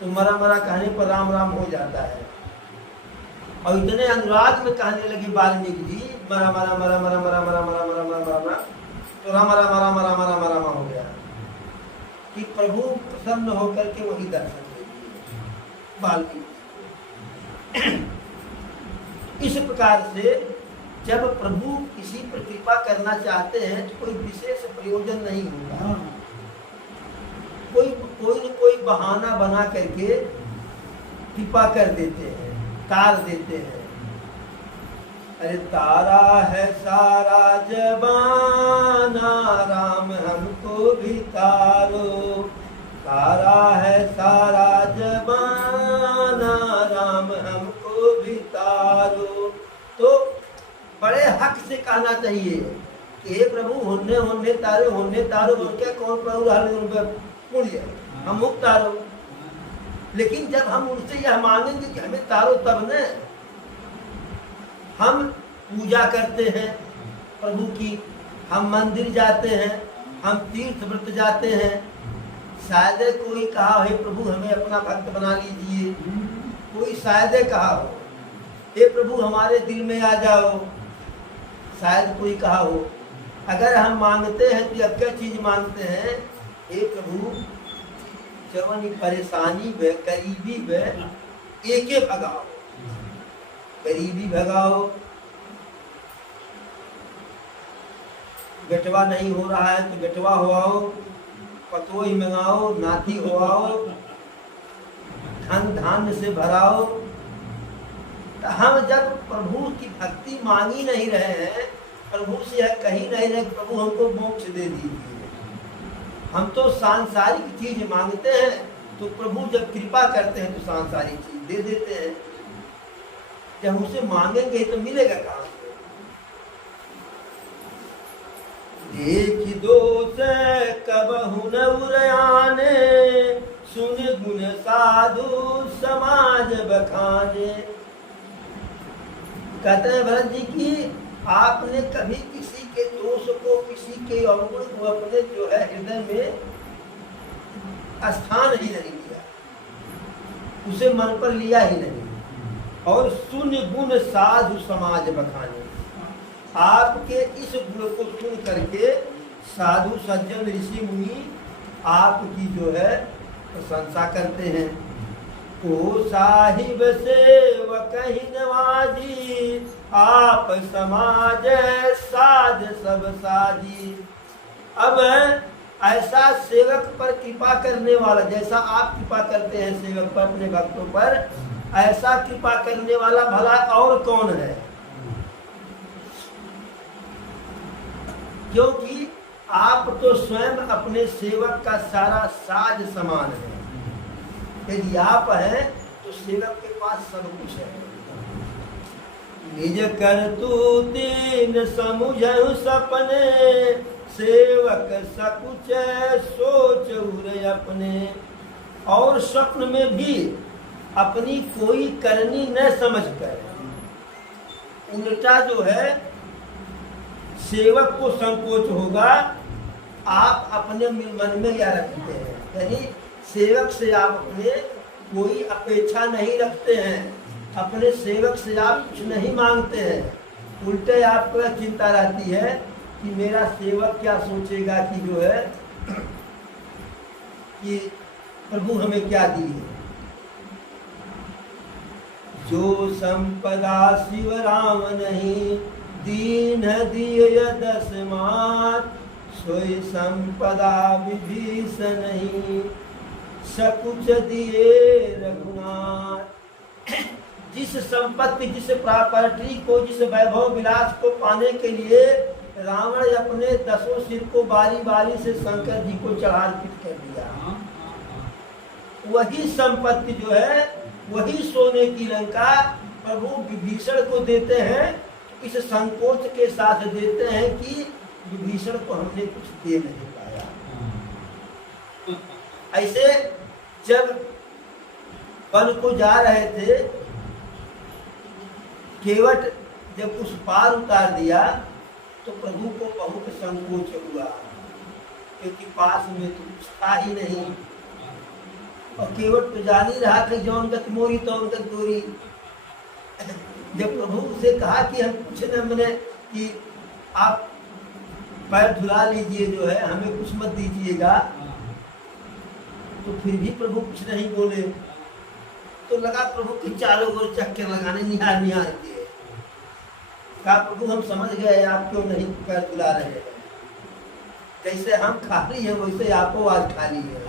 तो मरा मरा कहने पर राम राम हो जाता है। और इतने अनुराग में कहने लगे वाल्मीकि जी, मरा मरा मरा मरा मरा मरा मरा मरा मरा मरा, तो राम राम राम राम राम राम हो गया कि प्रभु प्रसन्न होकर के वही दर्शन दे दिए वाल्मीकि। इस प्रकार से जब प्रभु किसी पर कृपा करना चाहते हैं तो कोई विशेष प्रयोजन नहीं होगा, कोई न कोई बहाना बना करके कृपा कर देते हैं, तार देते हैं। अरे तारा है सारा जबाना, राम हमको भी तारो, तारा है सारा जबाना, राम हमको भी तारो। तो बड़े हक से कहना चाहिए कि हे प्रभु, होने होने तारो, होने तारो बोल के कौन प्रभु पुण्य हम मुक्त तारो। लेकिन जब हम उनसे यह मांगेंगे कि हमें तारो, तब न हम पूजा करते हैं प्रभु की, हम मंदिर जाते हैं, हम तीर्थ व्रत जाते हैं, शायद कोई कहा हे प्रभु हमें अपना भक्त बना लीजिए, कोई शायद कहा हो हे प्रभु हमारे दिल में आ जाओ, शायद कोई कहा हो। अगर हम मांगते हैं तो क्या चीज मांगते हैं, हे प्रभु जवानी परेशानी में गरीबी में एके भगाओ, गरीबी भगाओ, बेटवा नहीं हो रहा है तो बेटवा होआओ, पतोही मंगाओ, नाती होआओ, धन धान्य से भराओ। तो हम जब प्रभु की भक्ति मांगी नहीं रहे हैं, प्रभु से यह कही नहीं रहे प्रभु हमको मोक्ष दे दीजिए, हम तो सांसारिक चीज मांगते हैं, तो प्रभु जब कृपा करते हैं तो सांसारिक चीज दे देते हैं। जब उसे मांगेंगे तो मिलेगा कहाँ से? देख दोष कबहु न उरयाने, सुन गुण साधु समाज बखाने। कहते हैं भरत जी की आपने कभी किसी के दोष को, किसी के अवगुण को अपने जो है हृदय में स्थान ही नहीं दिया, उसे मन पर लिया ही नहीं। और सुन गुण साधु समाज बखाने, आपके इस गुण को सुन करके साधु सज्जन ऋषि मुनि आपकी जो है प्रशंसा करते हैं। ओ साहिब सेवक ही नवाजी, आप समाज साध सब साजी। अब ऐसा सेवक पर कृपा करने वाला, जैसा आप कृपा करते हैं सेवक पर, अपने भक्तों पर, ऐसा कृपा करने वाला भला और कौन है? क्योंकि आप तो स्वयं अपने सेवक का सारा साज समान है। यदि आप हैं तो सेवक के पास सब कुछ है। निज करतूतीन समुझहु सपने, सेवक सकुच सोच उर अपने। और स्वप्न में भी अपनी कोई करनी न समझकर, उल्टा जो है सेवक को संकोच होगा, आप अपने मन में क्या रखते हैं? यानी सेवक से आप अपने कोई अपेक्षा नहीं रखते हैं, अपने सेवक से आप कुछ नहीं मांगते हैं। उल्टे आपको चिंता रहती है कि मेरा सेवक क्या सोचेगा, कि जो है कि प्रभु हमें क्या दी है। जो संपदा शिव राम नहीं, दीन दिय दस मात, सोई संपदा विभीषण नहीं, सकुच दिए रघुनाथ। जिस संपत्ति, जिस प्रॉपर्टी को, जिस वैभव विलास को पाने के लिए रावण अपने 10 सिर को बारी बारी से शंकर जी को चढ़ा अर्पित कर दिया, वही संपत्ति जो है, वही सोने की लंका प्रभु विभीषण को देते हैं। इस संकोच के साथ देते हैं कि विभीषण को हमने कुछ दे नहीं पाया। ऐसे जब वन को जा रहे थे, केवट जब उस पार उतार दिया तो प्रभु को बहुत संकोच हुआ, क्योंकि पास में तो कुछ था ही नहीं। और केवट तो जान ही रहा था जौन गत मोरी तौन गत गोरी। जब प्रभु से कहा कि हम कुछ न मने, कि आप पैर धुला लीजिए, जो है हमें कुछ मत दीजिएगा, तो फिर भी प्रभु कुछ नहीं बोले। तो लगा प्रभु के चारों ओर चक्कर लगाने, निहार निहार के। कहा प्रभु हम समझ गए आप क्यों नहीं पैर धुला रहे हैं, जैसे हम खाली है वैसे आपको आज खाली है,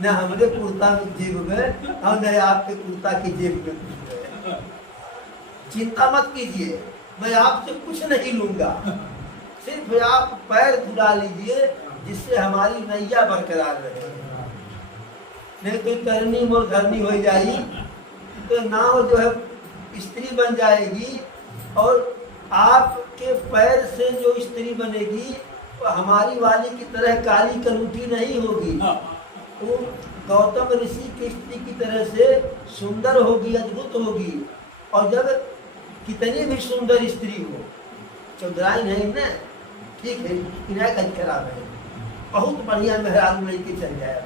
न हमारे कुर्ता में जेब में और न आपके कुर्ता की जेब में कुछ है। चिंता मत कीजिए, मैं आपसे कुछ नहीं लूंगा, सिर्फ आप पैर धुला लीजिए, जिससे हमारी नैया बरकरार रहे। नहीं तो तरनी मोर धरनी हो जाएगी, तो नाव जो है स्त्री बन जाएगी, और आपके पैर से जो स्त्री बनेगी वो हमारी वाली की तरह काली कलूटी नहीं होगी, वो गौतम ऋषि की स्त्री की तरह से सुंदर होगी, अद्भुत होगी। और जब कितनी भी सुंदर स्त्री हो, चौधराई नहीं ना, ठीक है, किराया का खराब है, बहुत बढ़िया मेहरारू लेके चल जाए,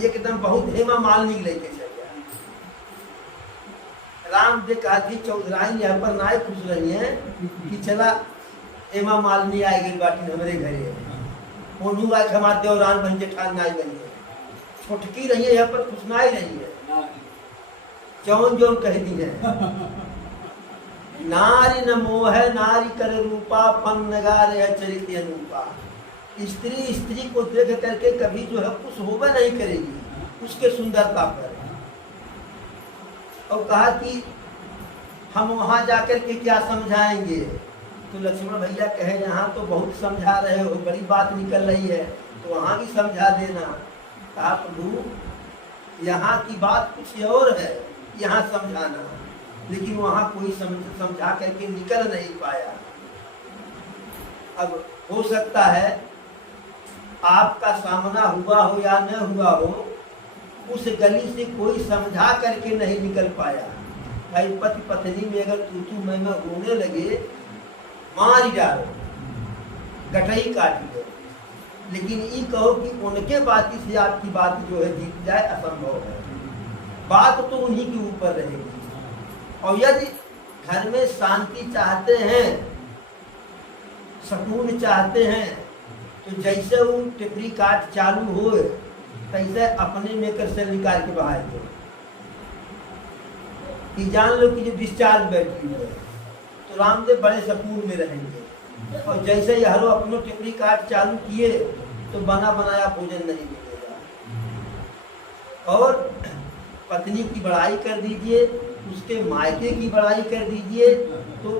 एकदम बहुत हेमा मालिनी लेके चल जाए। राम जी कहा थी चौधराई यहाँ पर नाय खुश रही है कि चला हेमा मालिनी आ गई बाटी हमारे घरे, हमारे देवरान बन जेठान नाय बन गए। फुटकी रही है, यहाँ पर खुशनाई रही है, जौन जौन कह दी है। नारी न मोह नारी कर रूपा, पन नगार है चरित अनूपा। स्त्री स्त्री को देख करके कभी जो है खुश होवे नहीं करेगी उसके सुंदरता पर। और कहा कि हम वहां जाकर के क्या समझाएंगे, तो लक्ष्मण भैया कहे यहाँ तो बहुत समझा रहे हो, बड़ी बात निकल रही है, तो वहां भी समझा देना। कहा प्रभु यहाँ की बात कुछ और है, यहाँ समझाना, लेकिन वहां कोई समझा करके निकल नहीं पाया। अब हो सकता है आपका सामना हुआ हो या न हुआ हो, उस गली से कोई समझा करके नहीं निकल पाया। भाई पति पत्नी में अगर तू मैं रोने लगे, मार ही डालो, गठई काट दो, लेकिन ये कहो कि उनके बात से आपकी बात जो है जीत जाए, असंभव है। बात तो उन्हीं के ऊपर रहेगी। और यदि घर में शांति चाहते हैं, सुकून चाहते हैं, तो जैसे वो टिपरी काट चालू हो तैसे अपने मेकर से निकाल के बाहर दो कि जान लो कि जो डिस्चार्ज बैठी है, तो रामदेव बड़े सुकून में रहेंगे। और जैसे ही हरो अपनो टिपरी काट चालू किए तो बना बनाया भोजन नहीं मिलेगा। और पत्नी की बड़ाई कर दीजिए, उसके मायके की बड़ाई कर दीजिए, तो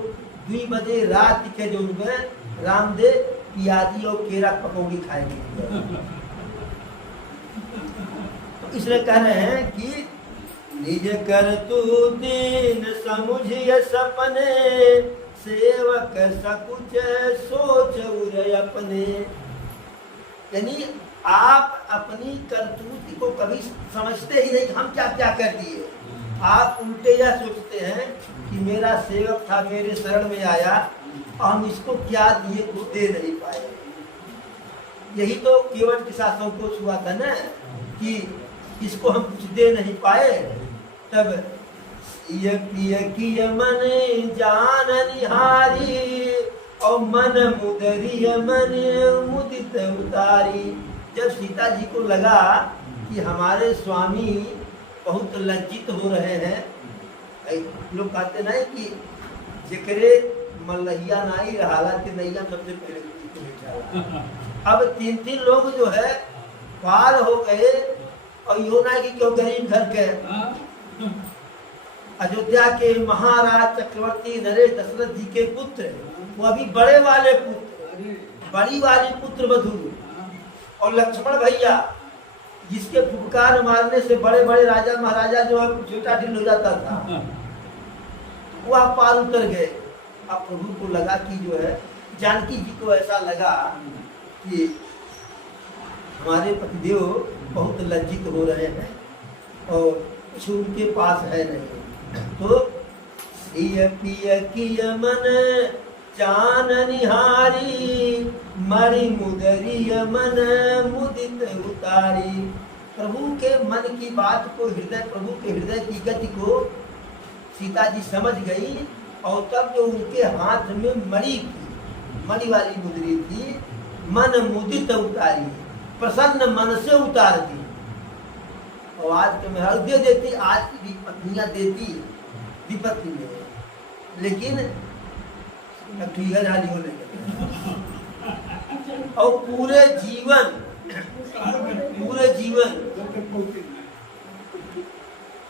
2 बजे रात के जो रामदेव प्याजी और केरा पकौड़ी खाएंगे। तो इसलिए कह रहे हैं कि निज कर तू दीन समुझिय सपने, सेवक सकुच सोच उर अपने। यानी आप अपनी करतूत को कभी समझते ही नहीं कि हम क्या क्या कर दिए। आप उल्टे यह सोचते हैं कि मेरा सेवक था, मेरे शरण में आया, हम इसको क्या दिए, कुछ दे नहीं पाए। यही तो केवट के साथ संकोच हुआ था ना, कि इसको हम कुछ दे नहीं पाए। तब ये मन जान निहारी, और मन मुदरी मन मुदित उतारी। जब सीता जी को लगा कि हमारे स्वामी बहुत लज्जित हो रहे हैं, लोग कहते नहीं कि जिक्रे मल्लहिया नाई रहाला के नैया सबसे पहले। अब 3 लोग जो है पार हो गए, और यो ना कि क्यों गरीब घर के अयोध्या के महाराज चक्रवर्ती नरेश दशरथ जी के पुत्र, वो अभी बड़े वाले पुत्र, बड़ी वाली पुत्र वधु, और लक्ष्मण भैया जिसके फुफकार मारने से बड़े बड़े राजा महाराजा जो है छोटा ढील हो जाता था, वह पार उतर गए। अब प्रभु को लगा कि जो है, जानकी जी को ऐसा लगा कि हमारे पतिदेव बहुत लज्जित हो रहे हैं और कुछ उनके पास है नहीं। तो पिय किय मन चान निहारी, मरी मुदरी मन मुदित उतारी। प्रभु के मन की बात को, हृदय, प्रभु के हृदय की गति को सीता जी समझ गई, और तब जो उनके हाथ में मणि थी, मणि वाली मुद्री थी, मन मुदित उतारी, प्रसन्न मन से उतार दी। और आज के में दे देती, आज की पत्नियां देती विपत्ति में, लेकिन होने और पूरे जीवन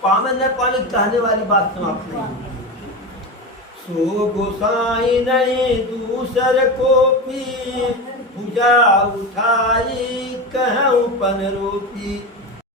पावन न पाले कहने वाली बात समाप्त नहीं। सो गोसाई नहीं दूसर को पी, भुजा उठाई कहूं पन रोपी।